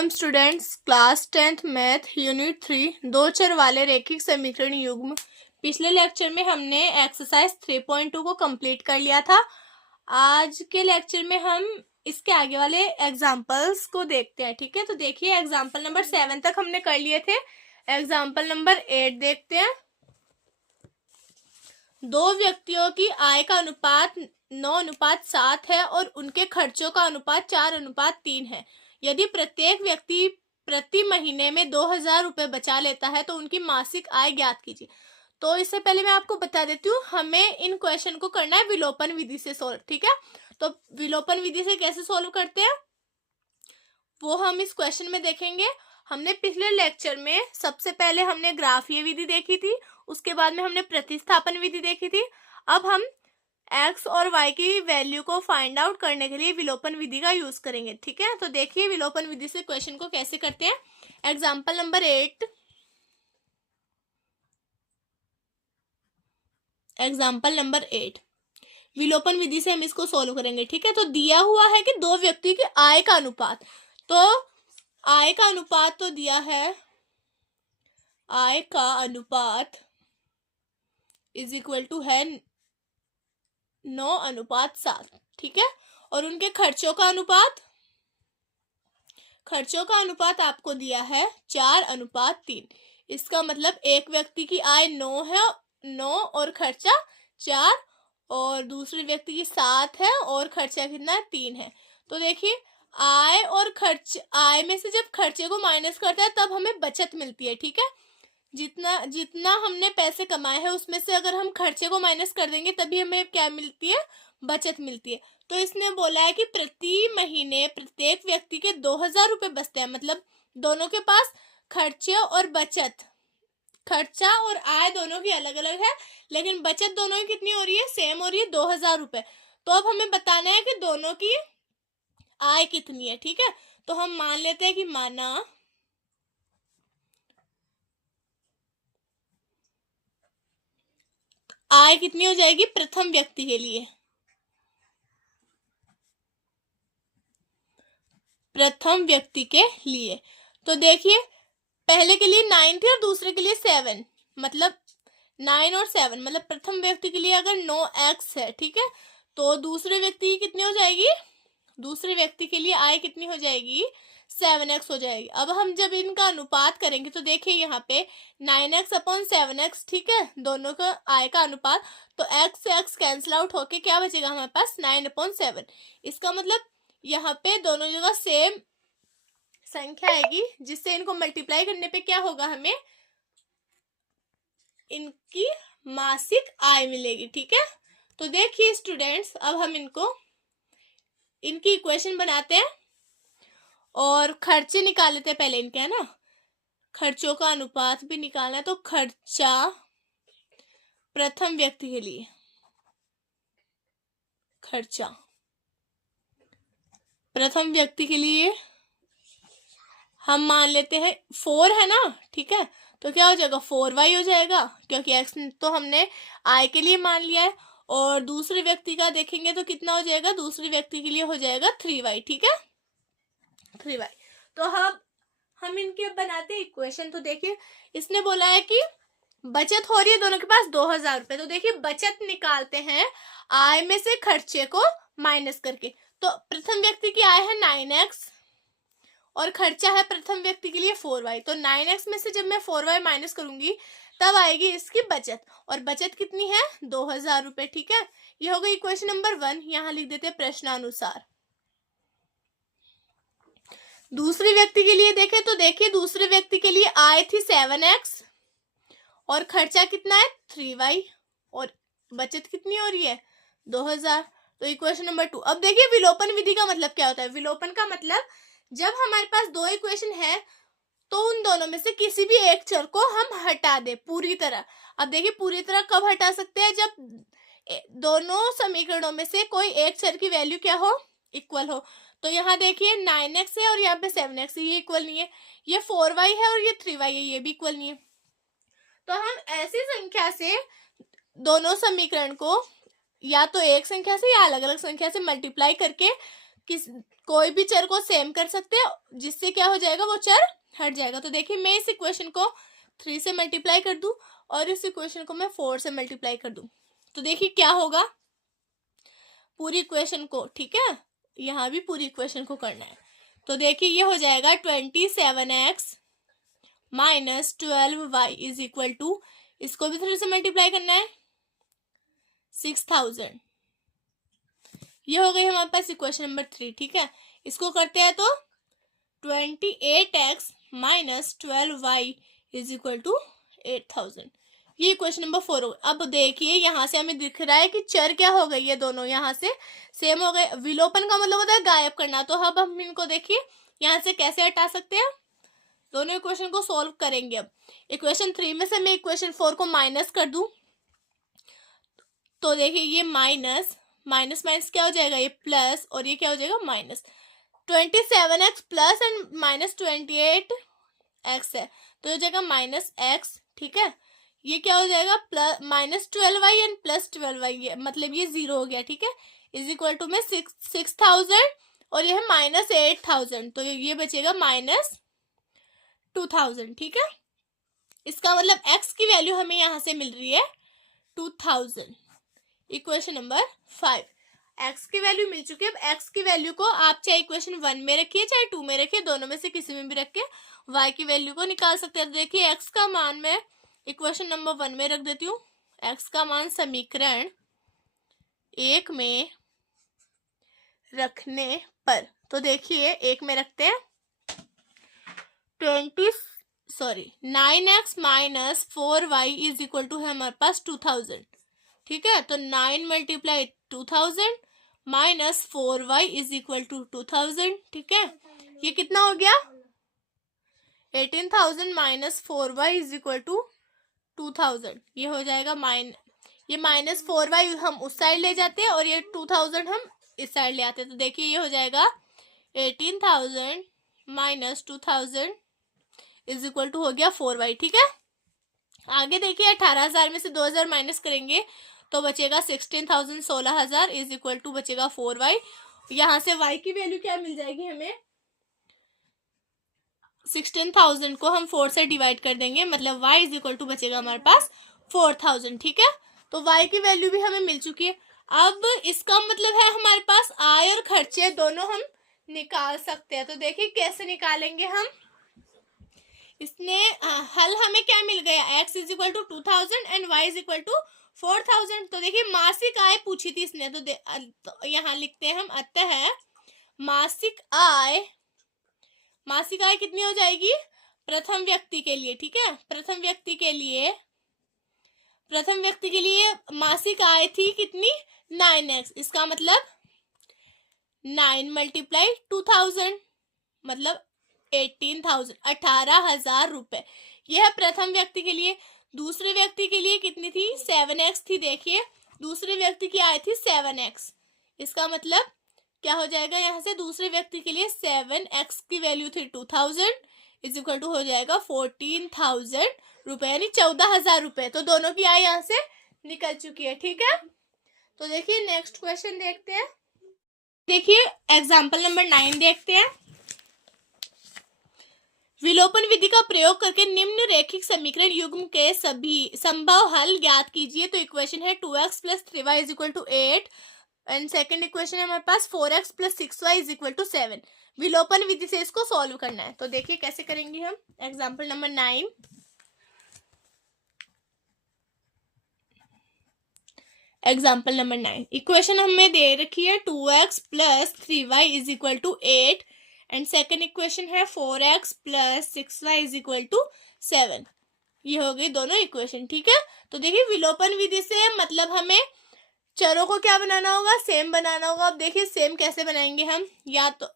Welcome students, class 10th math unit 3 दो चर वाले रैखिक समीकरण युग्म। पिछले लेक्चर में हमने एक्सरसाइज 3.2 को कंप्लीट कर लिया था। आज के लेक्चर में हम इसके आगे वाले एग्जाम्पल्स को देखते हैं। ठीक है, तो देखिए एग्जाम्पल नंबर 7 तक हमने कर लिए थे। एग्जाम्पल नंबर 8 देखते हैं। दो व्यक्तियों की आय का अनुपात 9:7 है और उनके खर्चों का अनुपात 4:3 है। यदि प्रत्येक व्यक्ति प्रति महीने में 2,000 रुपये बचा लेता है तो उनकी मासिक आय ज्ञात कीजिए। तो इससे पहले मैं आपको बता देती हूँ, हमें इन क्वेश्चन को करना है विलोपन विधि से सोल्व। ठीक है, तो विलोपन विधि से कैसे सोल्व करते हैं वो हम इस क्वेश्चन में देखेंगे। हमने पिछले लेक्चर में सबसे पहले हमने ग्राफीय विधि देखी थी, उसके बाद में हमने प्रतिस्थापन विधि देखी थी। अब हम x और y की वैल्यू को फाइंड आउट करने के लिए विलोपन विधि का यूज करेंगे। ठीक है, तो देखिए विलोपन विधि से क्वेश्चन को कैसे करते हैं। एग्जाम्पल नंबर 8, विलोपन विधि से हम इसको सोल्व करेंगे। ठीक है, तो दिया हुआ है कि दो व्यक्ति के आय का अनुपात, तो आय का अनुपात तो दिया है, आय का अनुपात इज इक्वल टू है 9:7। ठीक है, और उनके खर्चों का अनुपात आपको दिया है 4:3। इसका मतलब एक व्यक्ति की आय 9 है, 9 और खर्चा 4, और दूसरे व्यक्ति की 7 है और खर्चा कितना है 3 है। तो देखिए आय और खर्च, आय में से जब खर्चे को माइनस करता है तब हमें बचत मिलती है। ठीक है, जितना हमने पैसे कमाए हैं उसमें से अगर हम खर्चे को माइनस कर देंगे तभी हमें क्या मिलती है, बचत मिलती है। तो इसने बोला है कि प्रति महीने प्रत्येक व्यक्ति के 2,000 रुपये बचते हैं। मतलब दोनों के पास खर्चे और बचत, खर्चा और आय दोनों की अलग अलग है, लेकिन बचत दोनों की कितनी हो रही है, सेम हो रही है, 2,000 रुपये। तो अब हमें बताना है कि दोनों की आय कितनी है। ठीक है, तो हम मान लेते हैं कि माना आय कितनी हो जाएगी प्रथम व्यक्ति के लिए, तो देखिए पहले के लिए 9 थी और दूसरे के लिए 7, मतलब 9 और 7, मतलब प्रथम व्यक्ति के लिए अगर 9x है, ठीक है, तो दूसरे व्यक्ति की कितनी हो जाएगी, दूसरे व्यक्ति के लिए आय कितनी हो जाएगी, 7x हो जाएगी। अब हम जब इनका अनुपात करेंगे तो देखिए यहाँ पे 9x/7x, ठीक है, दोनों का आय का अनुपात, तो x से x कैंसिल आउट होके क्या बचेगा हमारे पास, 9/7। इसका मतलब यहाँ पे दोनों जगह सेम संख्या आएगी, जिससे इनको मल्टीप्लाई करने पे क्या होगा, हमें इनकी मासिक आय मिलेगी। ठीक है, तो देखिए स्टूडेंट्स, अब हम इनकी इक्वेशन बनाते हैं और खर्चे निकाल लेते हैं पहले इनके, है ना, खर्चों का अनुपात भी निकालना है। तो खर्चा प्रथम व्यक्ति के लिए, खर्चा प्रथम व्यक्ति के लिए हम मान लेते हैं 4 है ना। ठीक है, तो क्या हो जाएगा, 4y हो जाएगा, क्योंकि x तो हमने आय के लिए मान लिया है। और दूसरे व्यक्ति का देखेंगे तो कितना हो जाएगा, दूसरे व्यक्ति के लिए हो जाएगा 3y। ठीक है, 3y। तो हम इनके बनाते हैं इक्वेशन। तो देखिए इसने बोला है कि बचत हो रही है दोनों के पास 2,000 रुपये, तो देखिए बचत निकालते हैं आय में से खर्चे को माइनस करके। तो प्रथम व्यक्ति की आय है 9x और खर्चा है प्रथम व्यक्ति के लिए 4y, तो 9x में से जब मैं 4y माइनस करूंगी तब आएगी इसकी बचत, और बचत कितनी है, 2,000 रुपये। ठीक है, ये हो गई इक्वेशन नंबर 1। यहाँ लिख देते हैं प्रश्नानुसार। दूसरे व्यक्ति के लिए देखें तो देखिए दूसरे व्यक्ति के लिए आय थी 7x और खर्चा कितना है 3y, और बचत कितनी हो रही है 2,000। तो इक्वेशन नंबर 2। अब देखिए विलोपन विधि का मतलब क्या होता है। विलोपन का मतलब जब हमारे पास दो इक्वेशन है तो उन दोनों में से किसी भी एक चर को हम हटा दे पूरी तरह। अब देखिए पूरी तरह कब हटा सकते हैं, जब दोनों समीकरणों में से कोई एक चर की वैल्यू क्या हो, इक्वल हो। तो यहाँ देखिए 9x है और यहाँ पे 7x है, ये इक्वल नहीं है। ये 4y है और ये 3y है, ये भी इक्वल नहीं है। तो हम ऐसी संख्या से दोनों समीकरण को या तो एक संख्या से या अलग अलग संख्या से मल्टीप्लाई करके कोई भी चर को सेम कर सकते हैं जिससे क्या हो जाएगा, वो चर हट जाएगा। तो देखिए मैं इस इक्वेशन को 3 से मल्टीप्लाई कर दूं और इस इक्वेशन को मैं 4 से मल्टीप्लाई कर दूं, तो देखिए क्या होगा, पूरी इक्वेशन को, ठीक है, यहाँ भी पूरी इक्वेशन को करना है। तो देखिए ये हो जाएगा 27x minus 12y is equal to, इसको भी 3 से मल्टीप्लाई करना है, 6000। ये हो गई हमारे पास इक्वेशन नंबर 3, ठीक है। इसको करते हैं तो 28x minus 12y is equal to 8000। ये इक्वेशन नंबर 4 हो गई। अब देखिए यहाँ से हमें दिख रहा है कि चर क्या हो गई, ये दोनों यहाँ से सेम हो गए। विलोपन का मतलब होता है गायब करना। तो अब हम इनको देखिए यहाँ से कैसे हटा सकते हैं, दोनों इक्वेशन को सॉल्व करेंगे। अब इक्वेशन 3 में से मैं इक्वेशन 4 को माइनस कर दूं, तो देखिए ये माइनस माइनस माइनस क्या हो जाएगा, ये प्लस, और ये क्या हो जाएगा minus. 27x plus and minus 28x है, तो हो जाएगा माइनस x, ठीक है। ये क्या हो जाएगा, plus minus 12y and plus 12y, मतलब ये 0 हो गया, ठीक है। इज इक्वल टू में 6000 और ये है माइनस 8000, तो ये बचेगा माइनस 2000, ठीक है। इसका मतलब x की वैल्यू हमें यहाँ से मिल रही है 2000। इक्वेशन नंबर 5, x की वैल्यू मिल चुकी है। अब x की वैल्यू को आप चाहे इक्वेशन 1 में रखिए चाहे 2 में रखिए, दोनों में से किसी में भी रख के y की वैल्यू को निकाल सकते हैं। तो देखिए x का मान मैं इक्वेशन नंबर 1 में रख देती हूँ। x का मान समीकरण 1 में रखने पर, तो देखिए 1 में रखते हैं 9x minus 4y is equal to है हमारे पास 2000, ठीक है। तो 9 multiply 2000 minus 4y is equal to 2000, ठीक है। ये कितना हो गया, 18,000 minus 4y is equal to 2000। ये हो जाएगा ये माइनस 4y हम उस साइड ले जाते हैं और ये 2000 हम इस साइड ले आते हैं। तो देखिए ये हो जाएगा 18,000 माइनस 2000 इज इक्वल टू हो गया 4y, ठीक है। आगे देखिए 18,000 में से 2000 माइनस करेंगे तो बचेगा 16,000, 16,000 इज इक्वल टू बचेगा 4y। यहाँ से y की वैल्यू क्या मिल जाएगी हमें, 16,000 को हम 4 से डिवाइड कर देंगे, मतलब y इज इक्वल टू बचेगा हमारे पास 4,000, ठीक है। तो y की वैल्यू भी हमें मिल चुकी है। अब इसका मतलब है हमारे पास आय और खर्चे दोनों हम निकाल सकते हैं। तो देखिए कैसे निकालेंगे हम, इसने हल हमें क्या मिल गया, x is equal to 2000 and y is equal to 4000। तो देखिए मासिक आय पूछी थी इसने, तो यहाँ लिखते हैं हम, अतः मासिक आय कितनी हो जाएगी प्रथम व्यक्ति के लिए, ठीक है। प्रथम व्यक्ति के लिए मासिक आय थी कितनी, 9x। इसका मतलब 9 मल्टीप्लाई 2000 मतलब 18,000, 18,000 रुपए। यह है प्रथम व्यक्ति के लिए। दूसरे व्यक्ति के लिए कितनी थी, 7x थी। देखिए दूसरे व्यक्ति की आय थी 7x, इसका मतलब क्या हो जाएगा, यहाँ से दूसरे व्यक्ति के लिए 7x की वैल्यू थी 2000 इज इक्वल टू हो जाएगा 14,000 रुपए, यानी 14,000 रुपए। तो दोनों की आय यहाँ से निकल चुकी है, ठीक है। तो देखिए नेक्स्ट क्वेश्चन देखते हैं। देखिए एग्जाम्पल नंबर 9 देखते हैं। विलोपन विधि का प्रयोग करके निम्न रैखिक समीकरण युग्म के सभी संभव हल ज्ञात कीजिए। तो इक्वेशन है 2x plus 3y is equal to 8 and second equation है हमारे पास 4x plus 6y is equal to 7। विलोपन विधि से इसको सॉल्व करना है। तो देखिए कैसे करेंगे हम। Example number 9, example number 9 equation हमें दे रखी है 2x plus 3y is equal to 8 and second equation है 4x plus 6y is equal to 7। ये हो गई दोनों इक्वेशन, ठीक है। तो देखिए विलोपन विधि से मतलब हमें चरों को क्या बनाना होगा, सेम बनाना होगा। अब देखिए सेम कैसे बनाएंगे हम, या तो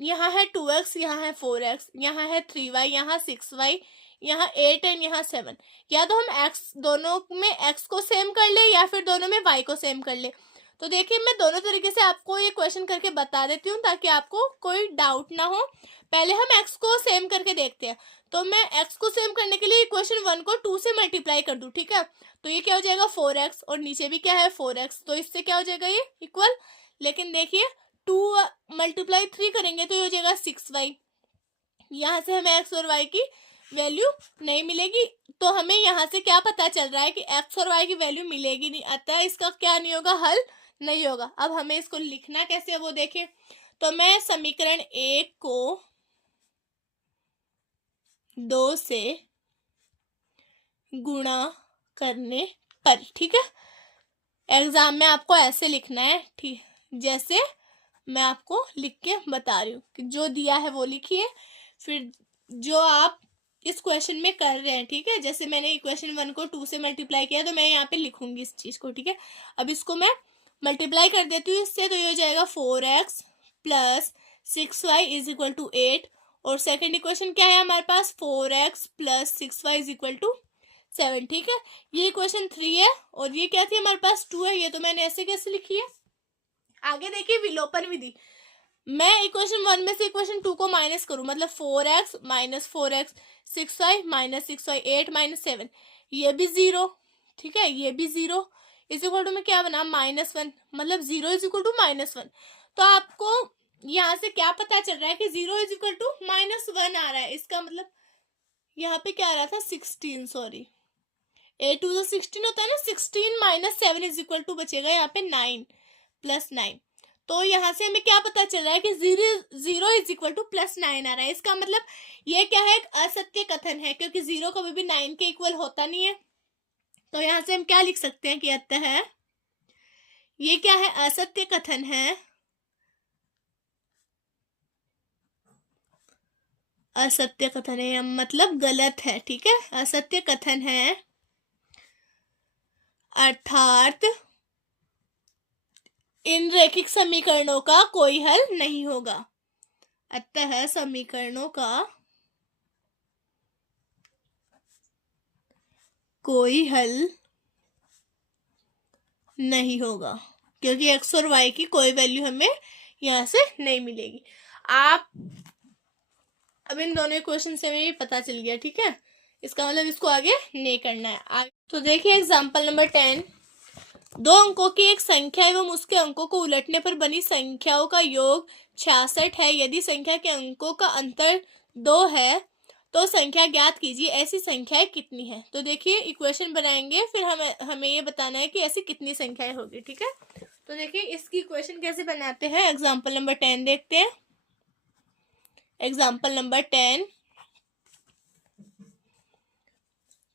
यहाँ है 2x, यहाँ है 4x, यहाँ है 3y, यहाँ 6y, यहाँ 8 एंड यहाँ 7। या तो हम x दोनों में x को सेम कर ले या फिर दोनों में y को सेम कर ले। तो देखिए मैं दोनों तरीके से आपको ये क्वेश्चन करके बता देती हूँ ताकि आपको कोई डाउट ना हो। पहले हम x को सेम करके देखते हैं। तो मैं x को सेम करने के लिए इक्वेशन 1 को 2 से मल्टीप्लाई कर दूं, ठीक है। तो ये क्या हो जाएगा 4x और नीचे भी क्या है 4x, तो इससे क्या हो जाएगा ये इक्वल। लेकिन देखिए 2 मल्टीप्लाई 3 करेंगे तो ये हो जाएगा 6y। यहाँ से हमें x और y की वैल्यू नहीं मिलेगी, तो हमें यहाँ से क्या पता चल रहा है कि x और y की वैल्यू मिलेगी नहीं, अतः इसका क्या नहीं होगा, हल नहीं होगा। अब हमें इसको लिखना कैसे है वो देखें। तो मैं समीकरण 1 को 2 से गुणा करने पर, ठीक है, एग्जाम में आपको ऐसे लिखना है, ठीक, जैसे मैं आपको लिख के बता रही हूँ कि जो दिया है वो लिखिए, फिर जो आप इस क्वेश्चन में कर रहे हैं, ठीक है, जैसे मैंने इक्वेशन 1 को 2 से मल्टीप्लाई किया तो मैं यहाँ पे लिखूंगी इस चीज को, ठीक है। अब इसको मैं मल्टीप्लाई कर देती हूँ इससे, तो ये हो जाएगा 4x plus 6y is equal to 8, और सेकेंड इक्वेशन क्या है हमारे पास, 4x plus 6y is equal to 7, ठीक है। ये इक्वेशन 3 है, और ये क्या थी हमारे पास 2 है, ये तो मैंने ऐसे कैसे लिखी है। आगे देखिए विलोपन विधि, मैं इक्वेशन 1 में से इक्वेशन 2 को माइनस करूं, मतलब 4x minus 4x 6y minus 6y 8 minus 7, ये भी 0, ठीक है, ये भी 0, इज इक्वल टू में क्या बना -1, मतलब 0 इज इक्वल टू -1। तो आपको यहाँ से क्या पता चल रहा है कि 0 इज इक्वल टू -1 आ रहा है, इसका मतलब यहाँ पे क्या आ रहा था 16, सॉरी, a2 तो 16 होता है ना, 16 माइनस 7 इज इक्वल टू बचेगा यहाँ पे 9 प्लस 9। तो यहाँ से हमें क्या पता चल रहा है कि 0 इज इक्वल टू +9 आ रहा है, इसका मतलब ये क्या है, एक असत्य कथन है, क्योंकि 0 कभी भी 9 के इक्वल होता नहीं है। तो यहाँ से हम क्या लिख सकते हैं कि अतः ये क्या है, असत्य कथन है, असत्य कथन है मतलब गलत है, ठीक है, असत्य कथन है, अर्थात इन रैखिक समीकरणों का कोई हल नहीं होगा, अतः समीकरणों का कोई हल नहीं होगा, क्योंकि x और y की कोई वैल्यू हमें यहाँ से नहीं मिलेगी। आप अब इन दोनों क्वेश्चन से हमें पता चल गया, ठीक है, इसका मतलब इसको आगे नहीं करना है। तो देखिए एग्जाम्पल नंबर 10, 2 अंकों की एक संख्या एवं उसके अंकों को उलटने पर बनी संख्याओं का योग 66 है, यदि संख्या के अंकों का अंतर 2 है तो संख्या ज्ञात कीजिए, ऐसी संख्याएं कितनी है। तो देखिए इक्वेशन बनाएंगे, फिर हमें ये बताना है कि ऐसी कितनी संख्याएं होगी, ठीक है। तो देखिए इसकी इक्वेशन कैसे बनाते हैं, एग्जाम्पल नंबर 10 देखते हैं। एग्जाम्पल नंबर 10,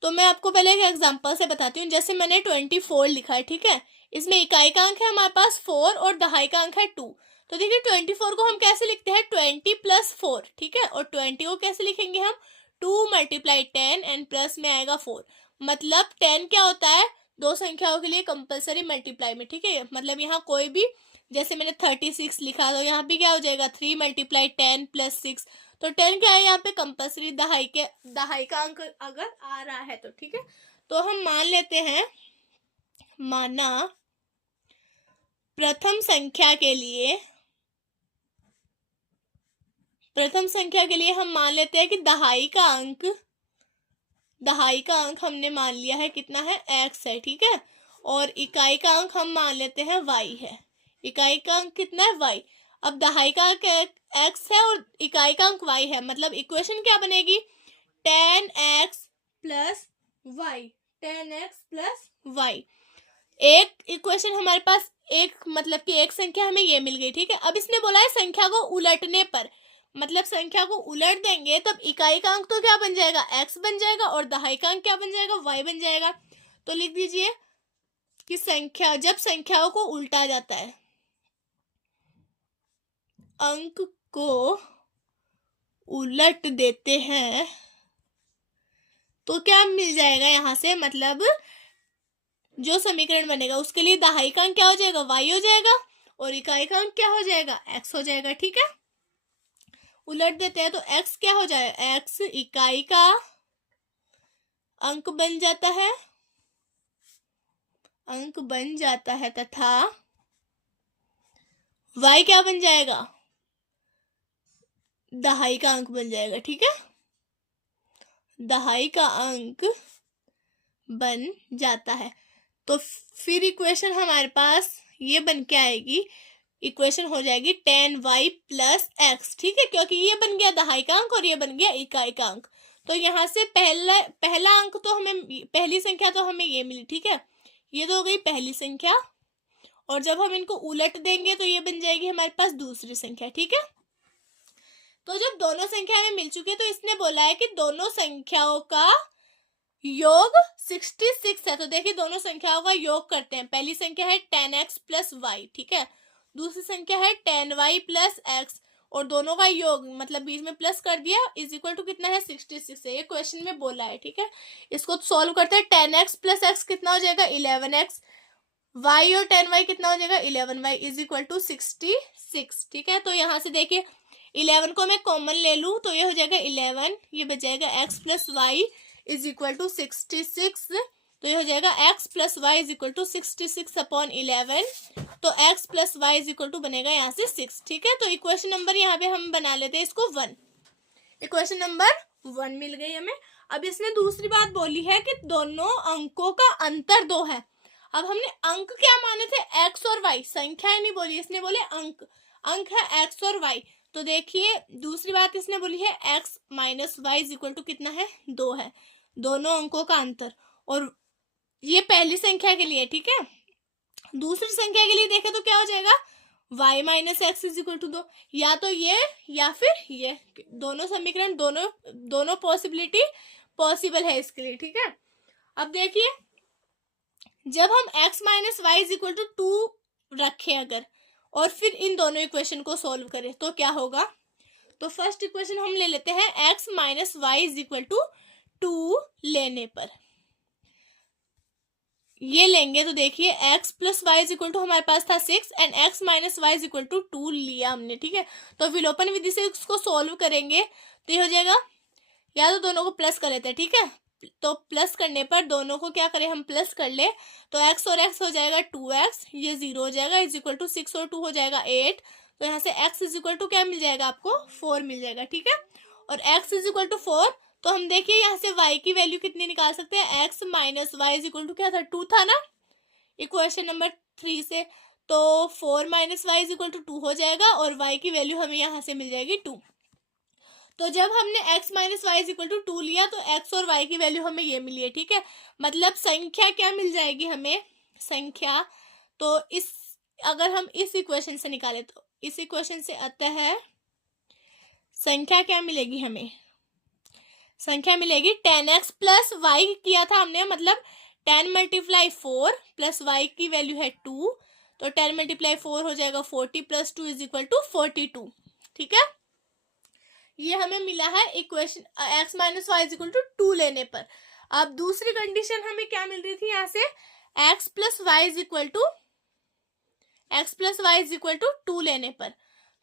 तो मैं आपको पहले एक एग्जाम्पल से बताती हूँ। जैसे मैंने 24 लिखा है, ठीक है, इसमें इकाई का अंक है हमारे पास 4 और दहाई का अंक है 2। तो देखिए 24 को हम कैसे लिखते हैं, 20 + 4, ठीक है, और 20 को कैसे लिखेंगे हम, 2 × 10 एंड प्लस में आएगा 4, मतलब 10 क्या होता है, दो संख्याओं के लिए कंपलसरी मल्टीप्लाई में, ठीक है, मतलब यहाँ कोई भी, जैसे मैंने 36 लिखा तो यहाँ भी क्या हो जाएगा 3 × 10 + 6, तो 10 क्या है यहाँ पे कंपलसरी दहाई का अंक अगर आ रहा है तो, ठीक है। तो हम मान लेते हैं, माना प्रथम संख्या के लिए हम मान लेते हैं कि दहाई का अंक हमने मान लिया है कितना है, x है, ठीक है, और इकाई का अंक हम मान लेते हैं y है, इकाई का अंक कितना है y। अब दहाई का अंक x है और इकाई का अंक y है, मतलब इक्वेशन क्या बनेगी, 10x + y, 10x + y। एक इक्वेशन हमारे पास, एक मतलब कि एक संख्या हमें ये मिल गई, ठीक है। अब इसने बोला है संख्या को उलटने पर, मतलब संख्या को उलट देंगे तब इकाई का अंक तो क्या बन जाएगा, x बन जाएगा, और दहाई का अंक क्या बन जाएगा, y बन जाएगा। तो लिख दीजिए कि जब संख्याओं को उल्टा जाता है, अंक को उलट देते हैं तो क्या मिल जाएगा यहाँ से, मतलब जो समीकरण बनेगा उसके लिए दहाई का अंक क्या हो जाएगा, y हो जाएगा, और इकाई का अंक क्या हो जाएगा, x हो जाएगा, ठीक है। उलट देते हैं तो x क्या हो जाएगा, x इकाई का अंक बन जाता है तथा y क्या बन जाएगा, दहाई का अंक बन जाएगा, ठीक है, दहाई का अंक बन जाता है। तो फिर इक्वेशन हमारे पास ये बन के आएगी इक्वेशन हो जाएगी 10y प्लस एक्स, ठीक है, क्योंकि ये बन गया दहाइकांक और ये बन गया इकाइकांक। तो यहाँ से पहला अंक तो हमें, पहली संख्या तो हमें ये मिली, ठीक है, ये तो हो गई पहली संख्या, और जब हम इनको उलट देंगे तो ये बन जाएगी हमारे पास दूसरी संख्या, ठीक है। तो जब दोनों संख्या हमें मिल चुकी है तो इसने बोला है कि दोनों संख्याओं का योग 66 है। तो देखिए दोनों संख्याओं का योग करते हैं। पहली संख्या है 10x प्लस वाई, ठीक है, दूसरी संख्या है 10y प्लस एक्स, और दोनों का योग मतलब बीच में प्लस कर दिया, इज इक्वल टू कितना है 66 है। ये क्वेश्चन में बोला है, ठीक है। इसको सॉल्व करते हैं। 10x प्लस एक्स कितना हो जाएगा 11x, y और 10y कितना हो जाएगा 11y इज इक्वल टू 66, ठीक है। तो यहाँ से देखिए 11 को मैं कॉमन ले लूँ तो ये हो जाएगा 11, ये बच जाएगा x plus y is equal to 66, तो ये हो जाएगा x plus y is equal to 66 upon 11, तो x plus y is equal to बनेगा यहाँ से 6, ठीक है। तो इक्वेशन नंबर यहाँ पे हम बना लेते हैं इसको 1, इक्वेशन नंबर 1 मिल गई हमें। अब इसने दूसरी बात बोली है कि दोनों अंकों का अंतर 2 है। अब हमने अंक क्या माने थे, x और y, संख्याएं नहीं बोली, इसने बोले अंक, अंक है x और y। तो देखिए दूसरी बात इसने बोली है x minus y is equal to कितना है 2 है, दोनों अंकों का अंतर, और ये पहली संख्या के लिए, ठीक है। दूसरी संख्या के लिए देखें तो क्या हो जाएगा y minus x is equal to 2, या तो ये या फिर ये, दोनों समीकरण, दोनों पॉसिबिलिटी पॉसिबल है इसके लिए, ठीक है। अब देखिए जब हम x minus y is equal to 2 रखें अगर, और फिर इन दोनों इक्वेशन को सॉल्व करें तो क्या होगा। तो फर्स्ट इक्वेशन हम ले लेते हैं x minus y is equal to 2 लेने पर, ये लेंगे तो देखिए x plus y is equal to हमारे पास था 6 and x minus y is equal to 2 लिया हमने, ठीक है। तो विलोपन विधि से इसको सॉल्व करेंगे तो ये हो जाएगा, या तो दोनों को प्लस कर लेते हैं, ठीक है। तो प्लस करने पर दोनों को क्या करें हम प्लस कर ले, तो x और x हो जाएगा 2x, ये 0 हो जाएगा, इज इक्वल टू 6 और 2 हो जाएगा 8, तो यहाँ से x इज इक्वल टू क्या मिल जाएगा आपको 4 मिल जाएगा, ठीक है। और x इज इक्वल टू 4, तो हम देखिए यहाँ से y की वैल्यू कितनी निकाल सकते हैं, x minus y is equal to क्या था 2 था ना इक्वेशन नंबर 3 से, तो 4 minus y is equal to 2 हो जाएगा, और y की वैल्यू हमें यहाँ से मिल जाएगी 2। तो जब हमने x minus y is equal to 2 लिया तो x और y की वैल्यू हमें ये मिली है, ठीक है। मतलब संख्या क्या मिल जाएगी हमें, संख्या, तो इस अगर हम इस इक्वेशन से निकाले तो इस इक्वेशन से अतः संख्या क्या मिलेगी हमें, संख्या मिलेगी 10x प्लस वाई किया था हमने, मतलब 10 मल्टीप्लाई 4 प्लस वाई की वैल्यू है 2, तो 10 मल्टीप्लाई 4 हो जाएगा 40 प्लस 2 इज इक्वल टू 42, ठीक है। ये हमें मिला है equation x minus y is equal to 2 लेने पर। अब दूसरी कंडीशन हमें क्या मिल रही थी यहाँ से, x plus y is equal to 2 लेने पर।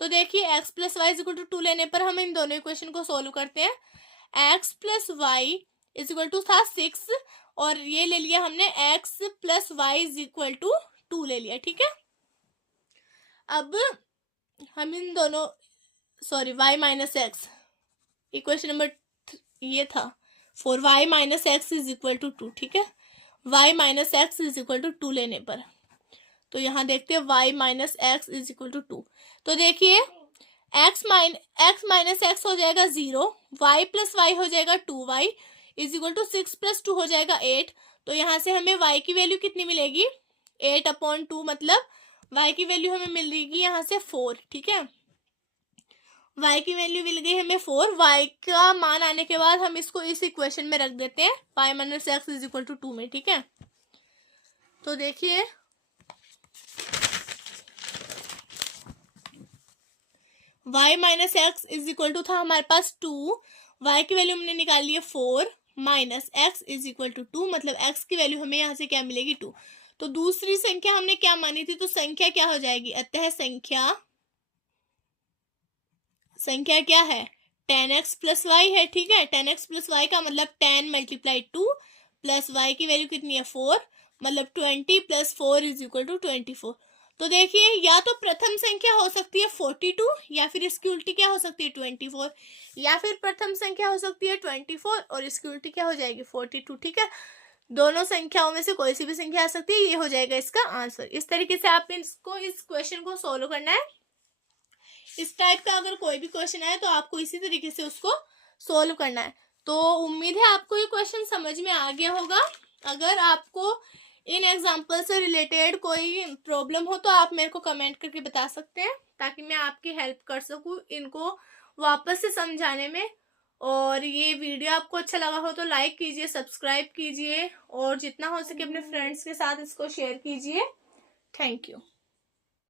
तो देखिए x plus y is equal to 2 लेने पर हम इन दोनों इक्वेशन को सोल्व करते हैं। x plus y is equal to था 6, और ये ले लिया हमने x plus y is equal to 2 ले लिया, ठीक है। अब हम इन दोनों y minus x, equation number ये था four y minus x is equal to 2, ठीक है। y minus x is equal to 2 लेने पर, तो यहाँ देखते हैं y minus x is equal to 2, तो देखिए x माइनस एक्स हो जाएगा 0, y प्लस वाई हो जाएगा 2y is equal to 6 plus 2 हो जाएगा 8, तो यहाँ से हमें y की वैल्यू कितनी मिलेगी 8 अपॉन 2, मतलब y की वैल्यू हमें मिलेगी यहाँ से 4, ठीक है। y की वैल्यू मिल गई हमें 4, y का मान आने के बाद हम इसको इस इक्वेशन में रख देते हैं y minus x is equal to 2 में, ठीक है। तो देखिए y minus x is equal to था हमारे पास 2, y की वैल्यू हमने निकाल ली है 4, minus x is equal to 2, मतलब x की वैल्यू हमें यहाँ से क्या मिलेगी 2। तो दूसरी संख्या हमने क्या मानी थी, तो संख्या क्या हो जाएगी, अतः संख्या क्या है 10x प्लस वाई है, ठीक है। 10x प्लस वाई का मतलब 10 मल्टीप्लाई 2 प्लस वाई की वैल्यू कितनी है 4, मतलब 20 प्लस 4 इज इक्वल टू 24। तो देखिए या तो प्रथम संख्या हो सकती है 42, या फिर इसकी उल्टी क्या हो सकती है 24, या फिर प्रथम संख्या हो सकती है 24 और इसकी उल्टी क्या हो जाएगी 42, ठीक है। दोनों संख्याओं में से कोई सी भी संख्या आ सकती है, ये हो जाएगा इसका आंसर। इस तरीके से आप इसको, इस क्वेश्चन को सोल्व करना है। इस टाइप का अगर कोई भी क्वेश्चन आए तो आपको इसी तरीके से उसको सोल्व करना है। तो उम्मीद है आपको ये क्वेश्चन समझ में आ गया होगा। अगर आपको इन एग्जाम्पल से रिलेटेड कोई प्रॉब्लम हो तो आप मेरे को कमेंट करके बता सकते हैं, ताकि मैं आपकी हेल्प कर सकूं इनको वापस से समझाने में। और ये वीडियो आपको अच्छा लगा हो तो लाइक कीजिए, सब्सक्राइब कीजिए, और जितना हो सके अपने फ्रेंड्स के साथ इसको शेयर कीजिए। Thank you.